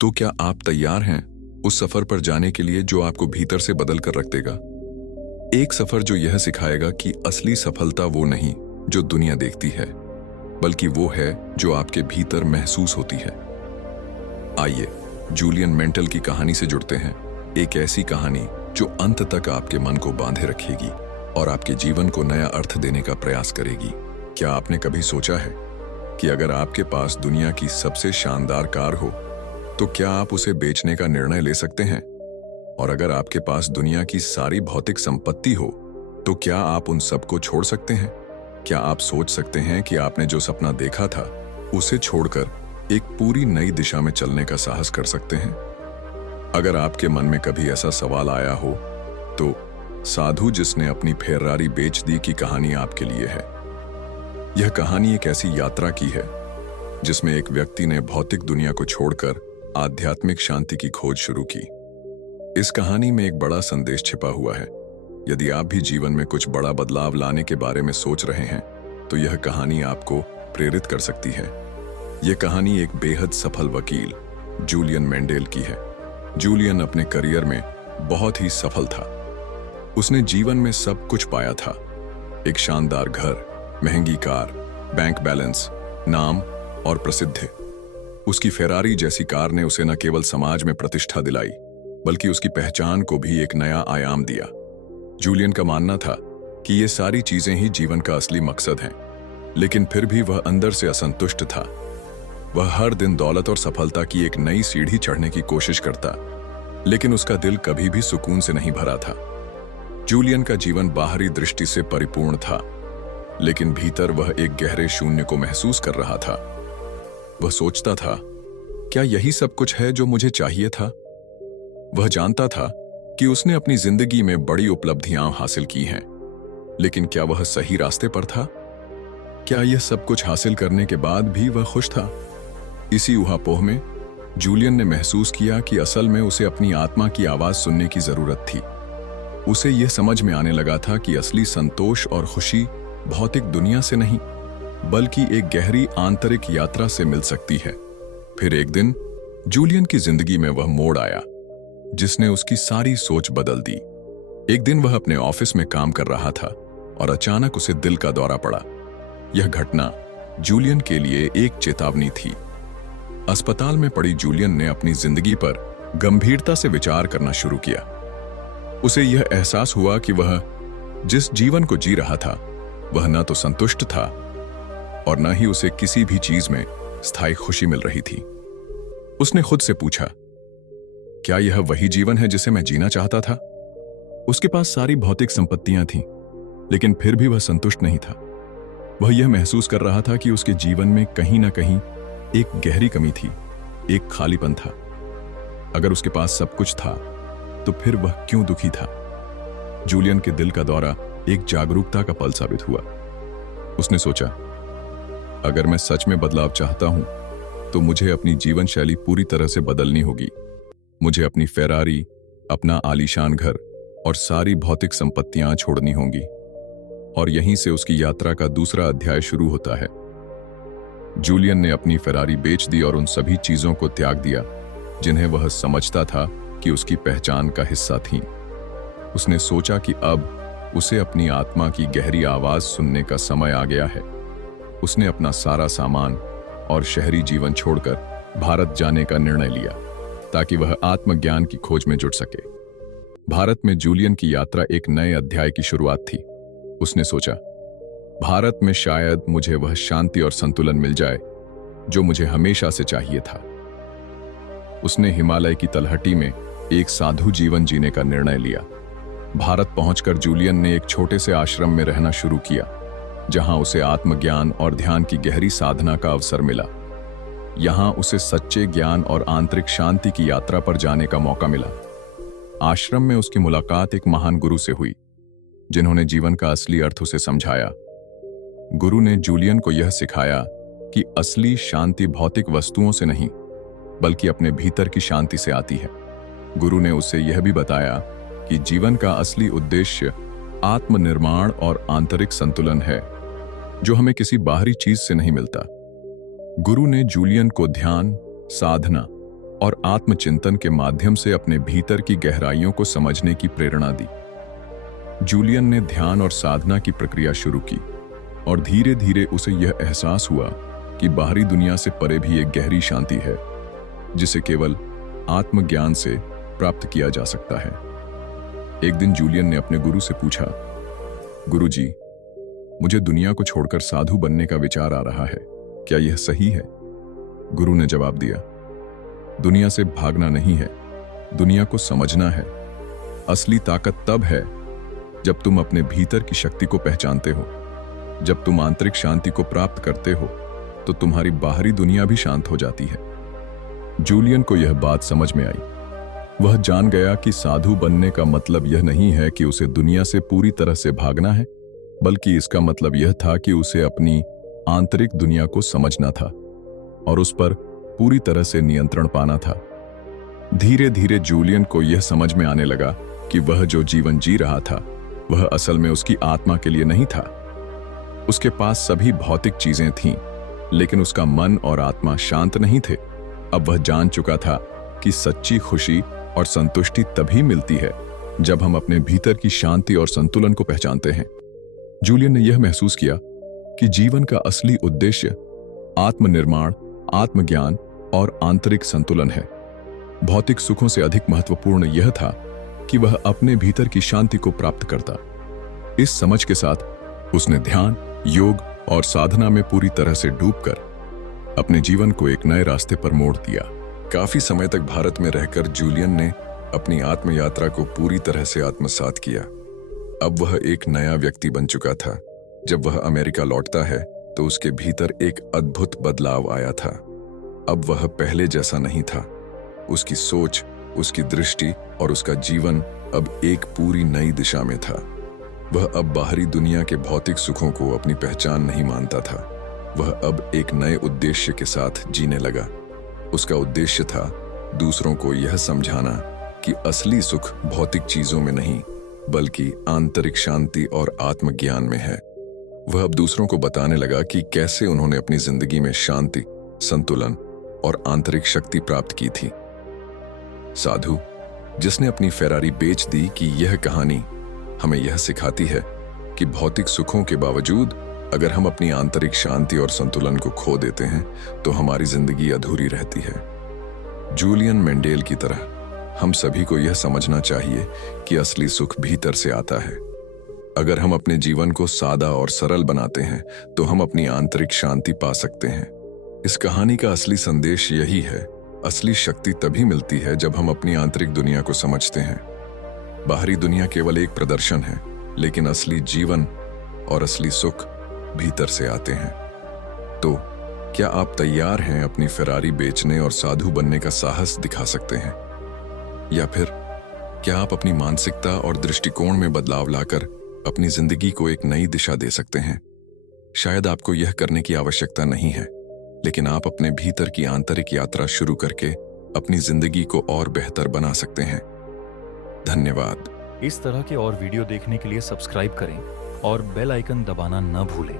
तो क्या आप तैयार हैं उस सफर पर जाने के लिए जो आपको भीतर से बदल कर रख देगा? एक सफर जो यह सिखाएगा कि असली सफलता वो नहीं जो दुनिया देखती है, बल्कि वो है जो आपके भीतर महसूस होती है। आइए जूलियन मेंटल की कहानी से जुड़ते हैं, एक ऐसी कहानी जो अंत तक आपके मन को बांधे रखेगी और आपके जीवन को नया अर्थ देने का प्रयास करेगी। क्या आपने कभी सोचा है कि अगर आपके पास दुनिया की सबसे शानदार कार हो तो क्या आप उसे बेचने का निर्णय ले सकते हैं? और अगर आपके पास दुनिया की सारी भौतिक संपत्ति हो तो क्या आप उन सबको छोड़ सकते हैं? क्या आप सोच सकते हैं कि आपने जो सपना देखा था उसे छोड़कर एक पूरी नई दिशा में चलने का साहस कर सकते हैं? अगर आपके मन में कभी ऐसा सवाल आया हो तो साधु जिसने अपनी फेरारी बेच दी की कहानी आपके लिए है। यह कहानी एक ऐसी यात्रा की है जिसमें एक व्यक्ति ने भौतिक दुनिया को छोड़कर आध्यात्मिक शांति की खोज शुरू की। इस कहानी में एक बड़ा संदेश छिपा हुआ है। यदि आप भी जीवन में कुछ बड़ा बदलाव लाने के बारे में सोच रहे हैं तो यह कहानी आपको प्रेरित कर सकती है। यह कहानी एक बेहद सफल वकील जूलियन मेंडेल की है। जूलियन अपने करियर में बहुत ही सफल था। उसने जीवन में सब कुछ पाया था, एक शानदार घर, महंगी कार, बैंक बैलेंस, नाम और प्रसिद्धि। उसकी फेरारी जैसी कार ने उसे न केवल समाज में प्रतिष्ठा दिलाई बल्कि उसकी पहचान को भी एक नया आयाम दिया। जूलियन का मानना था कि ये सारी चीजें ही जीवन का असली मकसद हैं, लेकिन फिर भी वह अंदर से असंतुष्ट था। वह हर दिन दौलत और सफलता की एक नई सीढ़ी चढ़ने की कोशिश करता, लेकिन उसका दिल कभी भी सुकून से नहीं भरा था। जूलियन का जीवन बाहरी दृष्टि से परिपूर्ण था, लेकिन भीतर वह एक गहरे शून्य को महसूस कर रहा था। वह सोचता था, क्या यही सब कुछ है जो मुझे चाहिए था? वह जानता था कि उसने अपनी जिंदगी में बड़ी उपलब्धियां हासिल की हैं, लेकिन क्या वह सही रास्ते पर था? क्या यह सब कुछ हासिल करने के बाद भी वह खुश था? इसी ऊहापोह में जूलियन ने महसूस किया कि असल में उसे अपनी आत्मा की आवाज सुनने की जरूरत थी। उसे यह समझ में आने लगा था कि असली संतोष और खुशी भौतिक दुनिया से नहीं बल्कि एक गहरी आंतरिक यात्रा से मिल सकती है। फिर एक दिन जूलियन की जिंदगी में वह मोड़ आया जिसने उसकी सारी सोच बदल दी। एक दिन वह अपने ऑफिस में काम कर रहा था और अचानक उसे दिल का दौरा पड़ा। यह घटना जूलियन के लिए एक चेतावनी थी। अस्पताल में पड़ी जूलियन ने अपनी जिंदगी पर गंभीरता से विचार करना शुरू किया। उसे यह एहसास हुआ कि वह जिस जीवन को जी रहा था वह न तो संतुष्ट था और न ही उसे किसी भी चीज में स्थायी खुशी मिल रही थी। उसने खुद से पूछा, क्या यह वही जीवन है जिसे मैं जीना चाहता था? उसके पास सारी भौतिक संपत्तियां थीं, लेकिन फिर भी वह संतुष्ट नहीं था। वह यह महसूस कर रहा था कि उसके जीवन में कहीं ना कहीं एक गहरी कमी थी, एक खालीपन था। अगर उसके पास सब कुछ था तो फिर वह क्यों दुखी था? जूलियन के दिल का दौरा एक जागरूकता का पल साबित हुआ। उसने सोचा, अगर मैं सच में बदलाव चाहता हूं तो मुझे अपनी जीवन शैली पूरी तरह से बदलनी होगी। मुझे अपनी फेरारी, अपना आलीशान घर और सारी भौतिक संपत्तियां छोड़नी होंगी। और यहीं से उसकी यात्रा का दूसरा अध्याय शुरू होता है। जूलियन ने अपनी फेरारी बेच दी और उन सभी चीजों को त्याग दिया जिन्हें वह समझता था कि उसकी पहचान का हिस्सा थीं। उसने सोचा कि अब उसे अपनी आत्मा की गहरी आवाज सुनने का समय आ गया है। उसने अपना सारा सामान और शहरी जीवन छोड़कर भारत जाने का निर्णय लिया ताकि वह आत्मज्ञान की खोज में जुट सके। भारत में जूलियन की यात्रा एक नए अध्याय की शुरुआत थी। उसने सोचा, भारत में शायद मुझे वह शांति और संतुलन मिल जाए जो मुझे हमेशा से चाहिए था। उसने हिमालय की तलहटी में एक साधु जीवन जीने का निर्णय लिया। भारत पहुंचकर जूलियन ने एक छोटे से आश्रम में रहना शुरू किया जहां उसे आत्मज्ञान और ध्यान की गहरी साधना का अवसर मिला। यहां उसे सच्चे ज्ञान और आंतरिक शांति की यात्रा पर जाने का मौका मिला। आश्रम में उसकी मुलाकात एक महान गुरु से हुई जिन्होंने जीवन का असली अर्थ उसे समझाया। गुरु ने जूलियन को यह सिखाया कि असली शांति भौतिक वस्तुओं से नहीं बल्कि अपने भीतर की शांति से आती है। गुरु ने उसे यह भी बताया कि जीवन का असली उद्देश्य आत्मनिर्माण और आंतरिक संतुलन है जो हमें किसी बाहरी चीज से नहीं मिलता। गुरु ने जूलियन को ध्यान, साधना और आत्मचिंतन के माध्यम से अपने भीतर की गहराइयों को समझने की प्रेरणा दी। जूलियन ने ध्यान और साधना की प्रक्रिया शुरू की और धीरे धीरे उसे यह एहसास हुआ कि बाहरी दुनिया से परे भी एक गहरी शांति है जिसे केवल आत्मज्ञान से प्राप्त किया जा सकता है। एक दिन जूलियन ने अपने गुरु से पूछा, गुरुजी, मुझे दुनिया को छोड़कर साधु बनने का विचार आ रहा है, क्या यह सही है? गुरु ने जवाब दिया, दुनिया से भागना नहीं है, दुनिया को समझना है। असली ताकत तब है जब तुम अपने भीतर की शक्ति को पहचानते हो। जब तुम आंतरिक शांति को प्राप्त करते हो तो तुम्हारी बाहरी दुनिया भी शांत हो जाती है। जूलियन को यह बात समझ में आई। वह जान गया कि साधु बनने का मतलब यह नहीं है कि उसे दुनिया से पूरी तरह से भागना है, बल्कि इसका मतलब यह था कि उसे अपनी आंतरिक दुनिया को समझना था और उस पर पूरी तरह से नियंत्रण पाना था। धीरे धीरे जूलियन को यह समझ में आने लगा कि वह जो जीवन जी रहा था वह असल में उसकी आत्मा के लिए नहीं था। उसके पास सभी भौतिक चीजें थीं, लेकिन उसका मन और आत्मा शांत नहीं थे। अब वह जान चुका था कि सच्ची खुशी और संतुष्टि तभी मिलती है जब हम अपने भीतर की शांति और संतुलन को पहचानते हैं। जूलियन ने यह महसूस किया कि जीवन का असली उद्देश्य आत्मनिर्माण, आत्मज्ञान और आंतरिक संतुलन है। भौतिक सुखों से अधिक महत्वपूर्ण यह था कि वह अपने भीतर की शांति को प्राप्त करता। इस समझ के साथ उसने ध्यान, योग और साधना में पूरी तरह से डूबकर अपने जीवन को एक नए रास्ते पर मोड़ दिया। काफी समय तक भारत में रहकर जूलियन ने अपनी आत्म यात्रा को पूरी तरह से आत्मसात किया। अब वह एक नया व्यक्ति बन चुका था। जब वह अमेरिका लौटता है तो उसके भीतर एक अद्भुत बदलाव आया था। अब वह पहले जैसा नहीं था। उसकी सोच, उसकी दृष्टि और उसका जीवन अब एक पूरी नई दिशा में था। वह अब बाहरी दुनिया के भौतिक सुखों को अपनी पहचान नहीं मानता था। वह अब एक नए उद्देश्य के साथ जीने लगा। उसका उद्देश्य था दूसरों को यह समझाना कि असली सुख भौतिक चीजों में नहीं, बल्कि आंतरिक शांति और आत्मज्ञान में है। वह अब दूसरों को बताने लगा कि कैसे उन्होंने अपनी जिंदगी में शांति, संतुलन और आंतरिक शक्ति प्राप्त की थी। साधु जिसने अपनी फेरारी बेच दी कि यह कहानी हमें यह सिखाती है कि भौतिक सुखों के बावजूद अगर हम अपनी आंतरिक शांति और संतुलन को खो देते हैं तो हमारी जिंदगी अधूरी रहती है। जूलियन मेंडेल की तरह हम सभी को यह समझना चाहिए कि असली सुख भीतर से आता है। अगर हम अपने जीवन को सादा और सरल बनाते हैं तो हम अपनी आंतरिक शांति पा सकते हैं। इस कहानी का असली संदेश यही है, असली शक्ति तभी मिलती है जब हम अपनी आंतरिक दुनिया को समझते हैं। बाहरी दुनिया केवल एक प्रदर्शन है, लेकिन असली जीवन और असली सुख भीतर से आते हैं। तो क्या आप तैयार हैं अपनी फेरारी बेचने और साधु बनने का साहस दिखा सकते हैं? या फिर क्या आप अपनी मानसिकता और दृष्टिकोण में बदलाव लाकर अपनी जिंदगी को एक नई दिशा दे सकते हैं? शायद आपको यह करने की आवश्यकता नहीं है, लेकिन आप अपने भीतर की आंतरिक यात्रा शुरू करके अपनी जिंदगी को और बेहतर बना सकते हैं। धन्यवाद। इस तरह के और वीडियो देखने के लिए सब्सक्राइब करें और बेल आइकन दबाना न भूलें।